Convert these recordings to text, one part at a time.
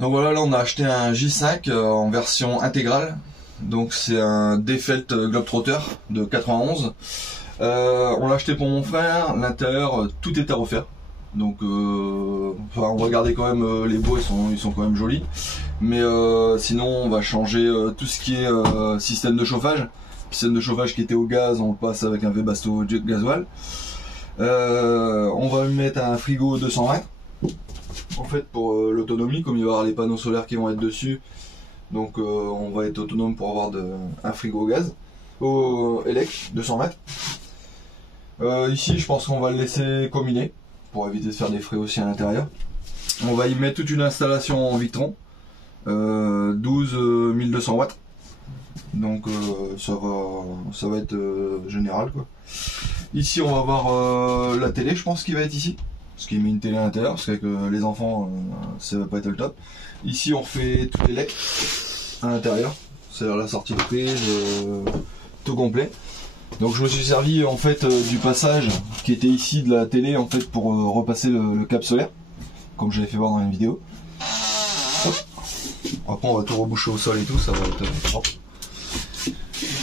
Donc voilà, là on a acheté un J5 en version intégrale. Donc c'est un Defelt Globetrotter de 91. On l'a acheté pour mon frère. L'intérieur, tout est à refaire. Donc enfin, on va garder quand même les beaux, ils sont quand même jolis. Mais sinon on va changer tout ce qui est système de chauffage. Système de chauffage qui était au gaz, on le passe avec un Webasto gasoil. On va lui mettre un frigo 200 mètres. En fait pour l'autonomie, comme il va y avoir les panneaux solaires qui vont être dessus, donc on va être autonome pour avoir un frigo au gaz, au élect 200 mètres. Ici je pense qu'on va le laisser comme il est, pour éviter de faire des frais aussi à l'intérieur. On va y mettre toute une installation en Victron, 12 1200 watts. Donc ça va être général quoi. Ici on va voir la télé, je pense qu'il va être ici. Parce qu'il met une télé à l'intérieur, parce qu'avec les enfants ça va pas être le top. Ici on refait toutes les LED à l'intérieur, c'est-à-dire la sortie de prise, tout complet. Donc je me suis servi en fait du passage qui était ici de la télé en fait pour repasser le câble solaire, comme j'avais fait voir dans une vidéo. Hop. Après on va tout reboucher au sol et tout, ça va être propre.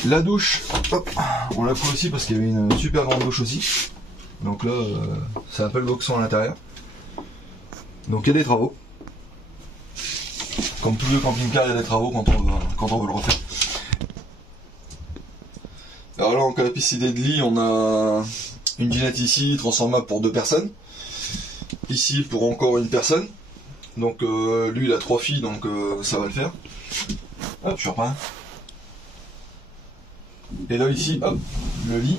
La douche, hop, on l'a pris aussi parce qu'il y avait une super grande douche aussi. Donc là, c'est un peu le boxon à l'intérieur. Donc il y a des travaux. Comme tous les camping-cars, il y a des travaux quand on veut le refaire. Alors là, en capacité de lit, on a une dinette ici, transformable pour 2 personnes. Ici, pour encore une personne. Donc lui, il a 3 filles, donc ça va le faire. Hop, je reprends. Et là, ici, hop, le lit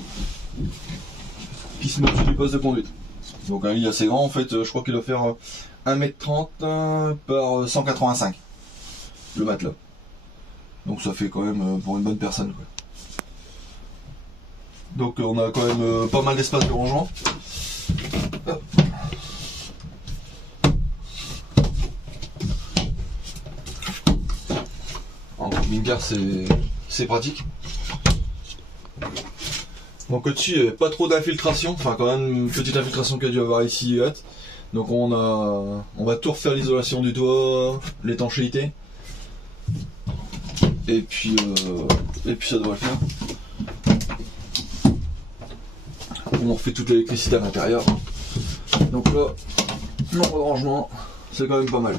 qui se met au-dessus du poste de conduite. Donc un lit assez grand, en fait, je crois qu'il doit faire 1m30 par 185, le matelas. Donc ça fait quand même pour une bonne personne quoi. Donc on a quand même pas mal d'espace de rangement. Hop. En camping-car c'est pratique. Donc au-dessus il n'y avait pas trop d'infiltration, enfin quand même une petite infiltration qu'il y a dû avoir ici. Donc on va tout refaire, l'isolation du toit, l'étanchéité. Et puis ça devrait le faire. On refait toute l'électricité à l'intérieur. Donc là, nombre de rangement, c'est quand même pas mal.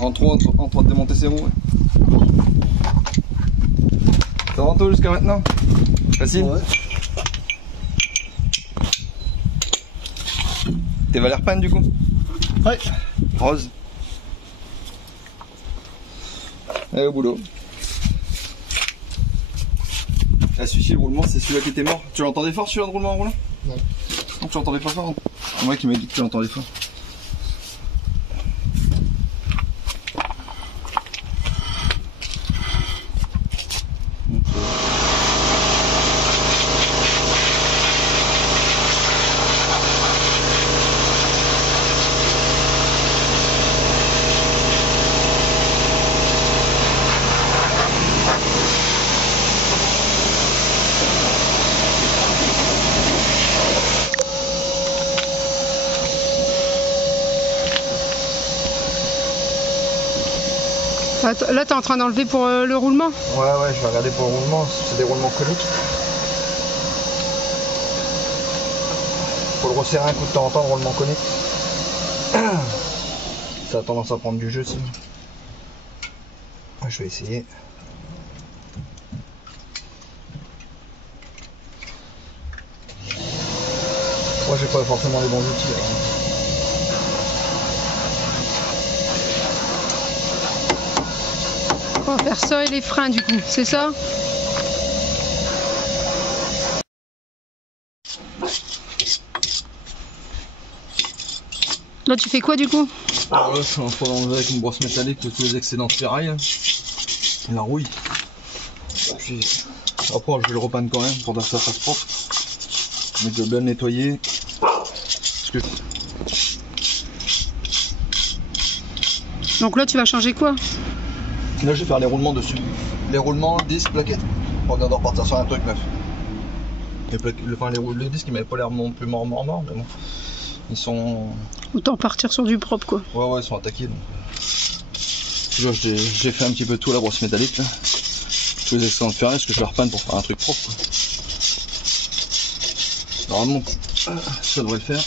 En train de démonter ses roues. Ouais. Ça va Anto jusqu'à maintenant? Facile? Ouais. T'es Valère-Pan du coup? Ouais. Rose. Allez au boulot. Ah, celui-ci, le roulement, c'est celui-là qui était mort. Tu l'entendais fort celui-là de roulement en roulant? Non. Non, tu l'entendais pas fort hein. C'est moi qui m'a dit que tu l'entendais fort. Là, t'es en train d'enlever pour le roulement? Ouais, je vais regarder pour le roulement. C'est des roulements coniques. Faut le resserrer un coup de temps en temps, le roulement conique. Ça a tendance à prendre du jeu sinon. Je vais essayer. Moi j'ai pas forcément les bons outils alors. On va faire ça et les freins du coup, c'est ça? Là tu fais quoi du coup? Alors là je suis en train d'enlever avec une brosse métallique tous les excédents de ferraille. La rouille. Puis après je vais le repeindre quand même pour que ça fasse propre. Mais je dois bien le nettoyer. Parce que... Donc là tu vas changer quoi? Là je vais faire les roulements dessus. Les roulements, disques, plaquettes. Pour regarder repartir sur un truc neuf. Les disques ils m'avaient pas l'air non plus mort, mais bon. Ils sont... Autant partir sur du propre quoi. Ouais, ils sont attaqués donc. Là j'ai fait un petit peu tout à la brosse métallique là. Tous les excédents de ferraille parce que je vais repeindre pour faire un truc propre quoi. Normalement ça devrait le faire.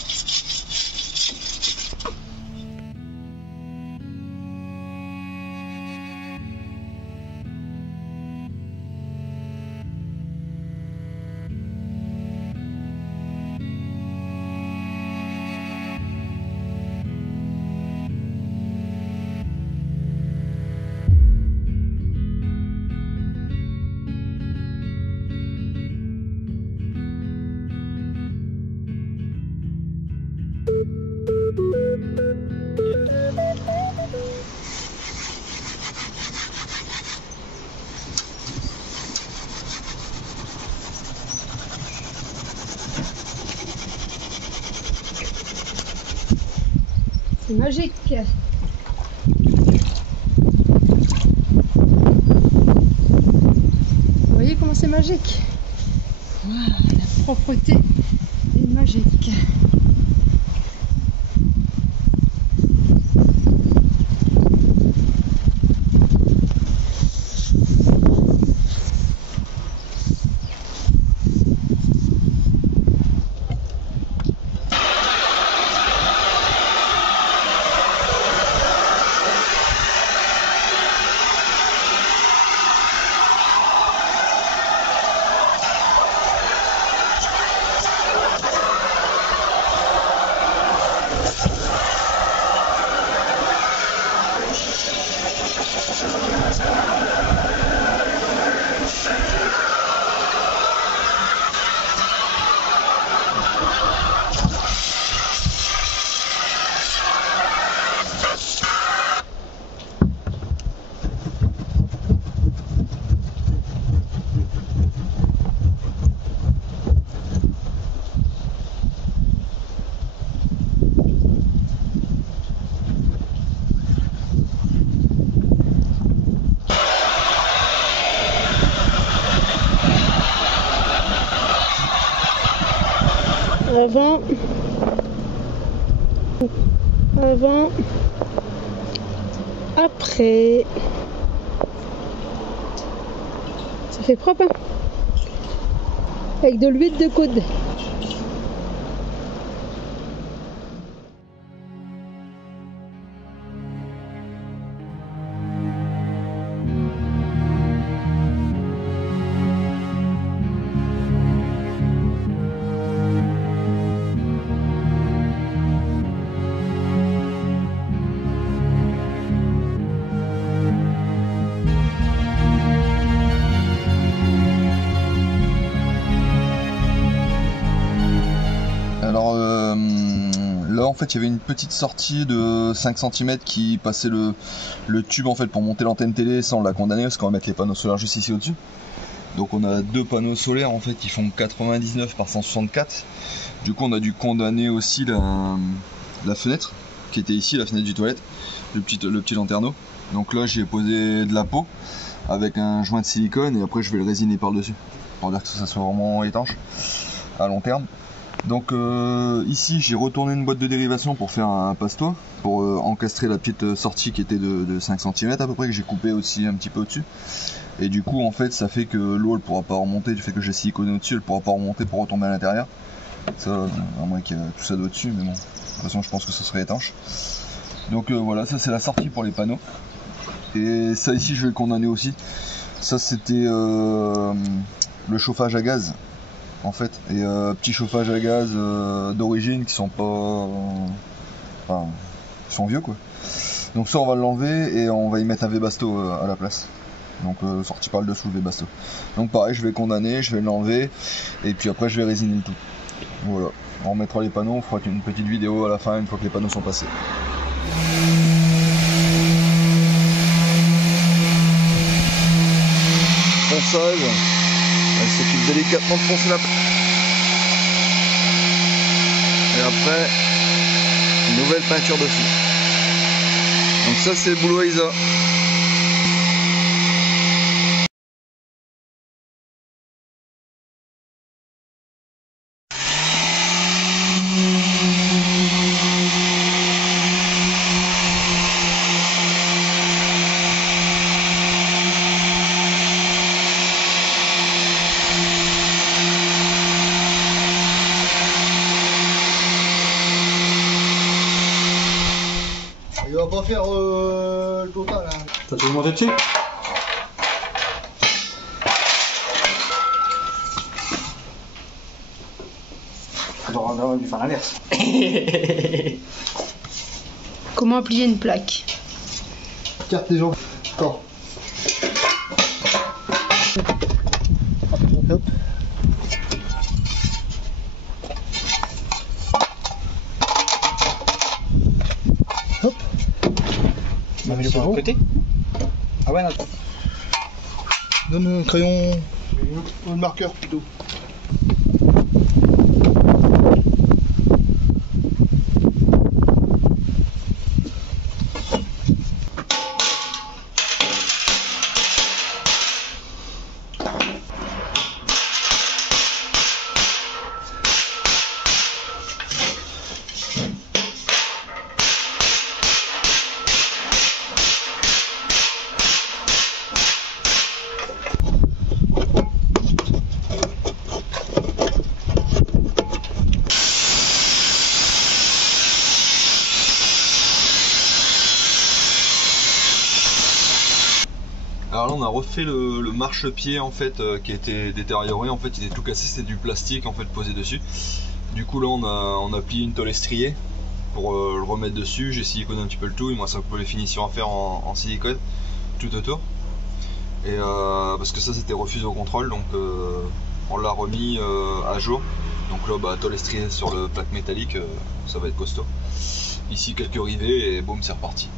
C'est magique. Vous voyez comment c'est magique? Voilà, la propreté est magique. Avant, après. Ça fait propre, hein? Avec de l'huile de coude. là en fait il y avait une petite sortie de 5 cm qui passait le tube en fait pour monter l'antenne télé. Ça on l'a condamné parce qu'on va mettre les panneaux solaires juste ici au-dessus. Donc on a 2 panneaux solaires en fait qui font 99 par 164. Du coup on a dû condamner aussi la fenêtre qui était ici, la fenêtre du toilette, le petit lanterneau. Donc là j'ai posé de la peau avec un joint de silicone et après je vais le résiner par dessus pour dire que ça soit vraiment étanche à long terme. Donc ici j'ai retourné une boîte de dérivation pour faire un passe-toit, pour encastrer la petite sortie qui était de 5 cm à peu près, que j'ai coupé aussi un petit peu au-dessus. Et du coup en fait ça fait que l'eau elle pourra pas remonter, du fait que j'ai siliconé au-dessus, elle pourra pas remonter pour retomber à l'intérieur. Ça, à moins qu'il y ait tout ça au-dessus, mais bon, de toute façon je pense que ce serait étanche. Donc voilà, ça c'est la sortie pour les panneaux. Et ça ici je vais le condamner aussi. Ça c'était le chauffage à gaz en fait, et petits chauffages à gaz d'origine qui sont pas, enfin, qui sont vieux quoi. Donc ça on va l'enlever et on va y mettre un Webasto à la place. Donc sorti par le dessous le Webasto. Donc pareil, je vais condamner, je vais l'enlever et puis après je vais résiner le tout. Voilà, on remettra les panneaux, on fera une petite vidéo à la fin une fois que les panneaux sont passés. Ponçage, elle s'occupe délicatement de poncer la. Et après, une nouvelle peinture dessus. Donc ça c'est le boulot Isa. Il va pas faire le total. Hein. T'as tout monté dessus? On aurait dû faire l'inverse. Comment plier une plaque? Carte les gens. Attends. Hop. Hop. On met le bon côté. Ah ouais, non. Donne un crayon ou un marqueur plutôt. Alors là on a refait le marchepied en fait qui était détérioré, en fait il était tout cassé, c'était du plastique en fait posé dessus. Du coup là on a plié une tôle estriée pour le remettre dessus, j'ai siliconé un petit peu le tout, il me reste un peu les finitions à faire en silicone tout autour. Et parce que ça c'était refusé au contrôle, donc on l'a remis à jour. Donc là bah, tôle estriée sur le plaque métallique, ça va être costaud. Ici quelques rivets et boum c'est reparti.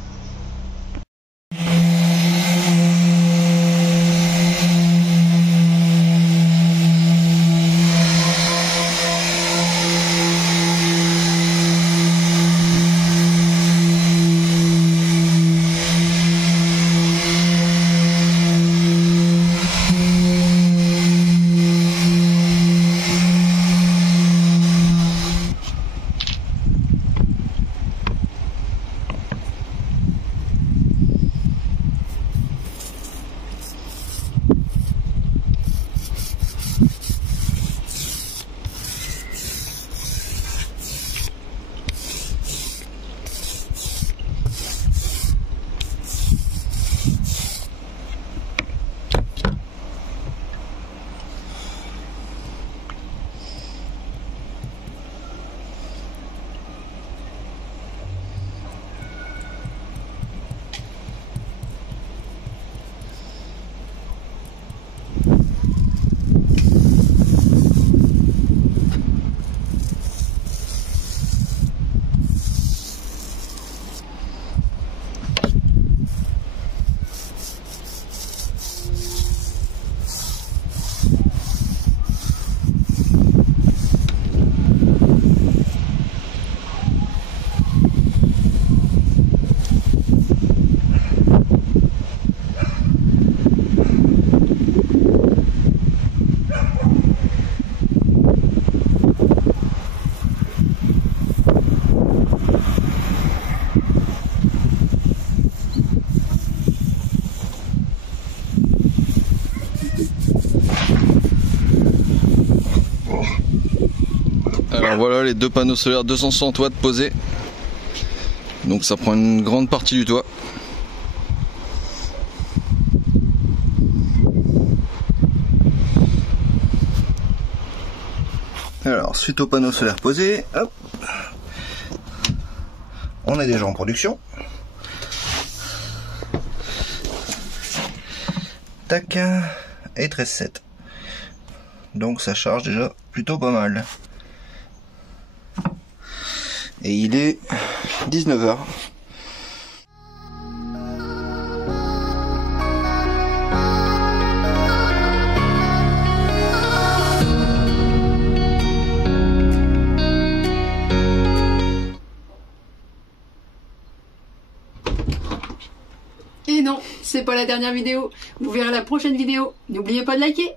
Alors voilà les deux panneaux solaires 260 watts posés. Donc ça prend une grande partie du toit. Alors suite aux panneaux solaires posés, hop, on est déjà en production. Tac, et 13,7. Donc ça charge déjà plutôt pas mal. Et il est 19h. Et non, c'est pas la dernière vidéo. Vous verrez la prochaine vidéo. N'oubliez pas de liker.